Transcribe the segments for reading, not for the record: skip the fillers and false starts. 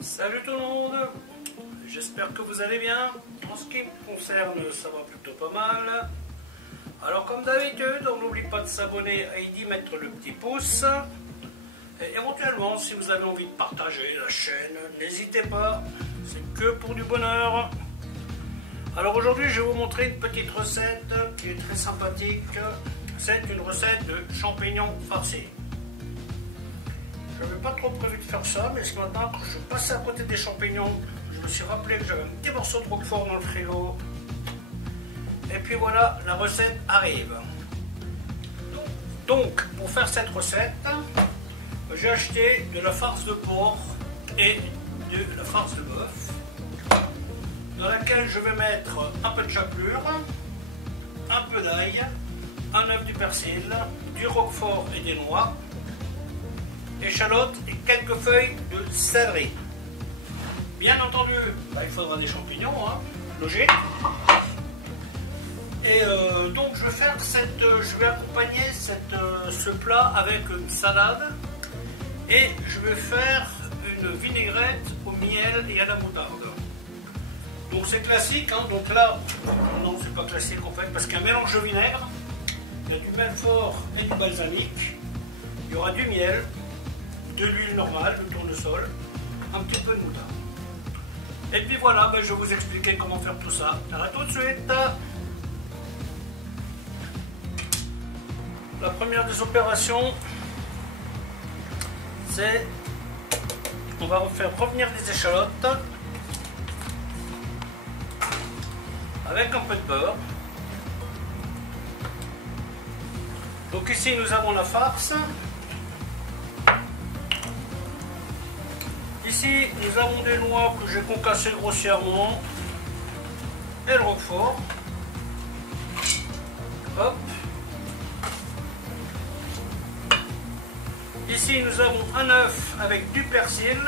Salut tout le monde, j'espère que vous allez bien. En ce qui me concerne, ça va plutôt pas mal. Alors comme d'habitude, on n'oublie pas de s'abonner et d'y mettre le petit pouce. Et éventuellement, si vous avez envie de partager la chaîne, n'hésitez pas, c'est que pour du bonheur. Alors aujourd'hui, je vais vous montrer une petite recette qui est très sympathique. C'est une recette de champignons farcis. Je n'avais pas trop prévu de faire ça, mais ce matin, quand je suis passé à côté des champignons, je me suis rappelé que j'avais un petit morceau de roquefort dans le frigo. Et puis voilà, la recette arrive. Donc, pour faire cette recette, j'ai acheté de la farce de porc et de la farce de bœuf, dans laquelle je vais mettre un peu de chapelure, un peu d'ail, un œuf, du persil, du roquefort et des noix, échalotes et quelques feuilles de céleri. Bien entendu, il faudra des champignons, logique. Et donc je vais accompagner ce plat avec une salade et je vais faire une vinaigrette au miel et à la moutarde. Donc c'est classique, donc là, non c'est pas classique en fait, parce qu'il y a un mélange de vinaigre, il y a du belfort et du balsamique, il y aura du miel, de l'huile normale, du tournesol, un petit peu de moutarde. Et puis voilà, je vais vous expliquer comment faire tout ça. Alors à tout de suite. La première des opérations, c'est on va faire revenir des échalotes avec un peu de beurre. Donc ici nous avons la farce. Ici, nous avons des noix que j'ai concassées grossièrement et le roquefort. Hop. Ici, nous avons un œuf avec du persil.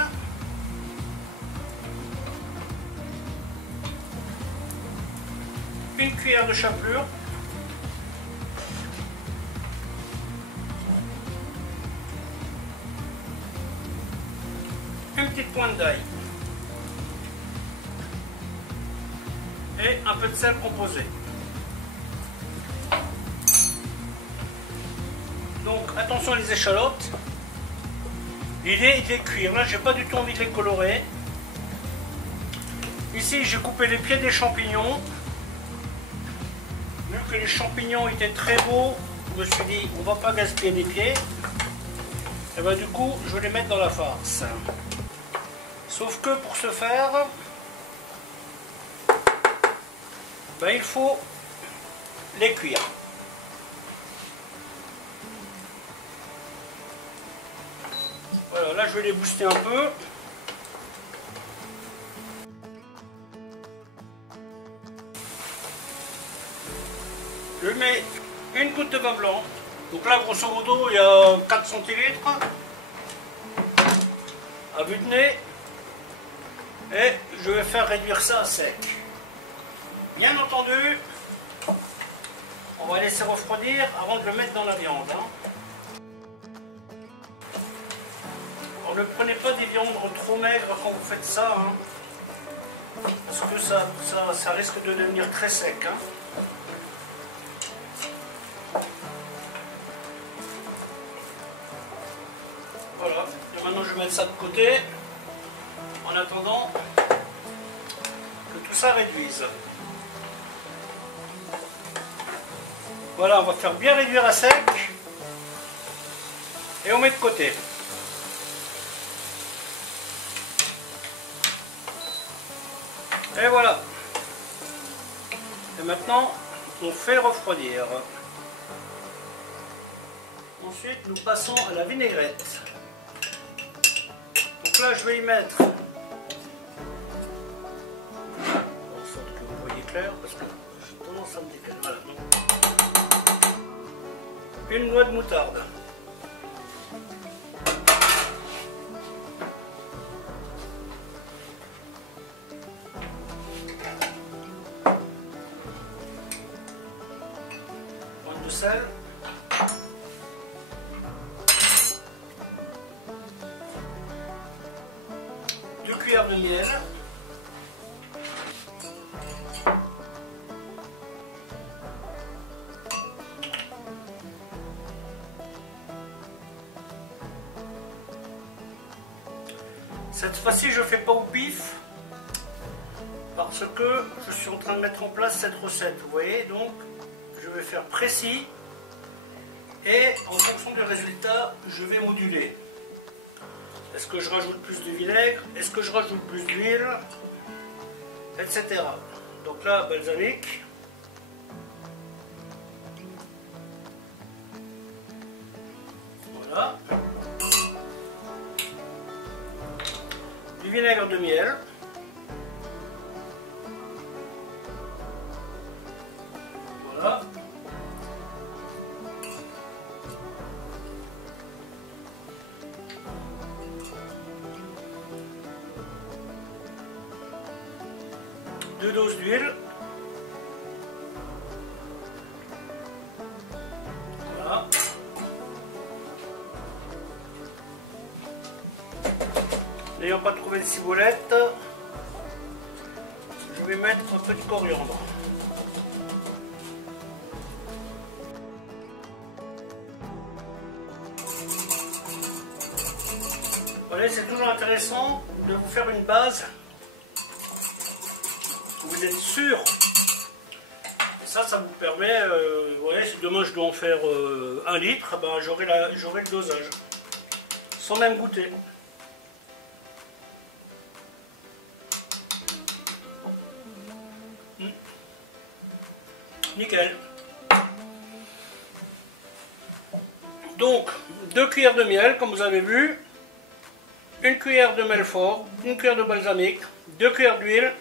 Une cuillère de chapelure. Une petite pointe d'ail et un peu de sel composé. Donc attention les échalotes, l'idée est de les cuire. Là j'ai pas du tout envie de les colorer. Ici j'ai coupé les pieds des champignons. Vu que les champignons étaient très beaux, je me suis dit on va pas gaspiller les pieds. Et du coup je vais les mettre dans la farce. Sauf que pour ce faire, il faut les cuire. Voilà, là je vais les booster un peu. Je mets une goutte de vin blanc. Donc là grosso modo il y a 4 centilitres à vue de nez. Et je vais faire réduire ça à sec. Bien entendu, on va laisser refroidir avant de le mettre dans la viande. Alors ne prenez pas des viandes trop maigres quand vous faites ça, parce que ça risque de devenir très sec. Voilà, et maintenant je vais mettre ça de côté. En attendant que tout ça réduise. Voilà, on va faire bien réduire à sec et on met de côté. Et voilà. Et maintenant, on fait refroidir. Ensuite, nous passons à la vinaigrette. Donc là, je vais y mettre, en sorte que vous voyez clair, parce que j'ai tendance à me décaler. Voilà. Une noix de moutarde. Pointe de sel. cuillères de miel. Cette fois-ci, je ne fais pas au pif parce que je suis en train de mettre en place cette recette. Vous voyez, donc je vais faire précis et en fonction du résultat, je vais moduler. Est-ce que je rajoute plus de vinaigre? Est-ce que je rajoute plus d'huile? Etc. Donc là, balsamique. Voilà. Du vinaigre de miel. Voilà. Deux doses d'huile. Voilà. N'ayant pas trouvé de ciboulette, je vais mettre un peu de coriandre. Voilà, c'est toujours intéressant de vous faire une base. Vous êtes sûr. Et ça vous permet, ouais, si demain je dois en faire 1 litre, ben, j'aurai le dosage. Sans même goûter. Nickel. Donc, 2 cuillères de miel, comme vous avez vu. 1 cuillère de Melfort, 1 cuillère de balsamique, 2 cuillères d'huile.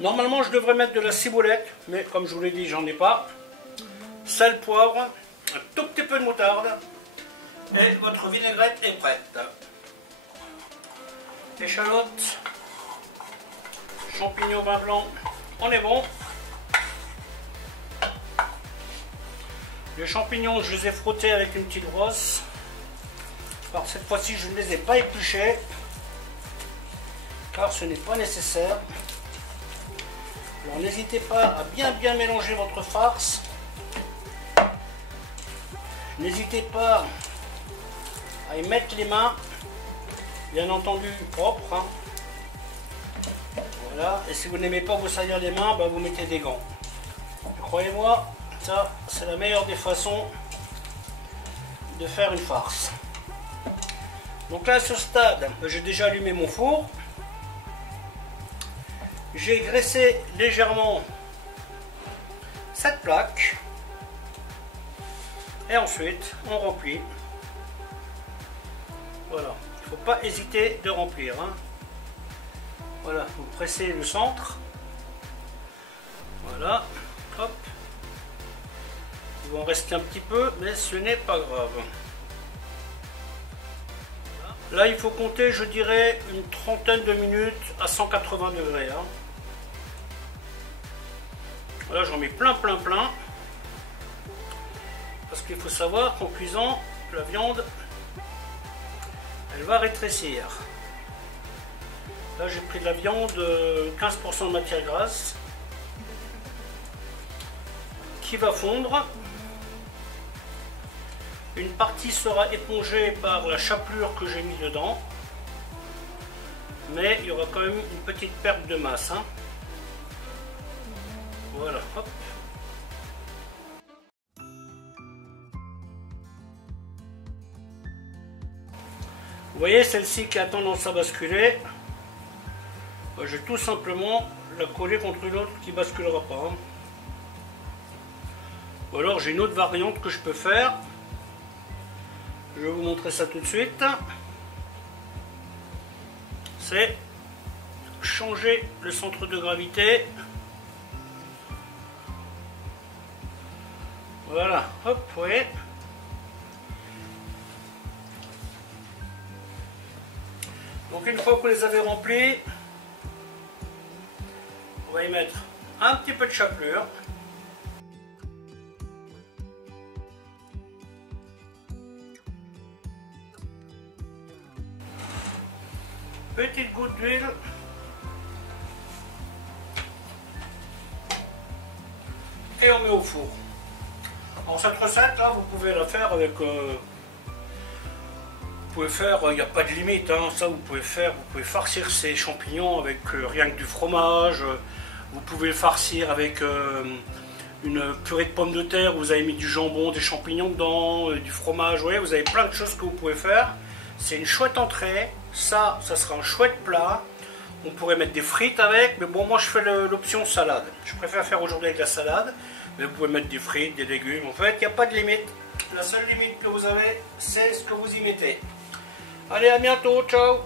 Normalement, je devrais mettre de la ciboulette, mais comme je vous l'ai dit, j'en ai pas. Sel, poivre, un tout petit peu de moutarde. Et votre vinaigrette est prête. Échalotes, champignons, vin blanc, on est bon. Les champignons, je les ai frottés avec une petite brosse. Alors cette fois-ci, je ne les ai pas épluchés, car ce n'est pas nécessaire. Alors n'hésitez pas à bien mélanger votre farce. N'hésitez pas à y mettre les mains, bien entendu propres. Hein. Voilà. Et si vous n'aimez pas vous salir les mains, bah, vous mettez des gants. Croyez-moi, ça c'est la meilleure des façons de faire une farce. Donc là à ce stade, j'ai déjà allumé mon four. J'ai graissé légèrement cette plaque. Et ensuite, on remplit. Voilà, il ne faut pas hésiter de remplir. Hein. Voilà, vous pressez le centre. Voilà, hop. Il va en rester un petit peu, mais ce n'est pas grave. Là, il faut compter, je dirais, une trentaine de minutes à 180 degrés. Hein. Voilà, j'en mets plein. Parce qu'il faut savoir qu'en cuisant, la viande, elle va rétrécir. Là, j'ai pris de la viande, 15% de matière grasse, qui va fondre. Une partie sera épongée par la chapelure que j'ai mis dedans. Mais il y aura quand même une petite perte de masse. Hein. Voilà, hop. Vous voyez celle-ci qui a tendance à basculer. Je vais tout simplement la coller contre une autre qui ne basculera pas. Hein. Ou alors j'ai une autre variante que je peux faire. Je vais vous montrer ça tout de suite. C'est changer le centre de gravité. Voilà, hop, vous voyez. Donc une fois que vous les avez remplis, on va y mettre un petit peu de chapelure. petite goutte d'huile. Et on met au four. Alors cette recette là, vous pouvez la faire avec... vous pouvez faire, il n'y a pas de limite, hein, ça vous pouvez farcir ces champignons avec rien que du fromage. Vous pouvez le farcir avec une purée de pommes de terre, vous avez mis du jambon, des champignons dedans, du fromage, ouais, vous avez plein de choses que vous pouvez faire. C'est une chouette entrée, ça sera un chouette plat. On pourrait mettre des frites avec, mais bon, moi je fais l'option salade. Je préfère faire aujourd'hui avec la salade, mais vous pouvez mettre des frites, des légumes. En fait, il n'y a pas de limite. La seule limite que vous avez, c'est ce que vous y mettez. Allez, à bientôt, ciao!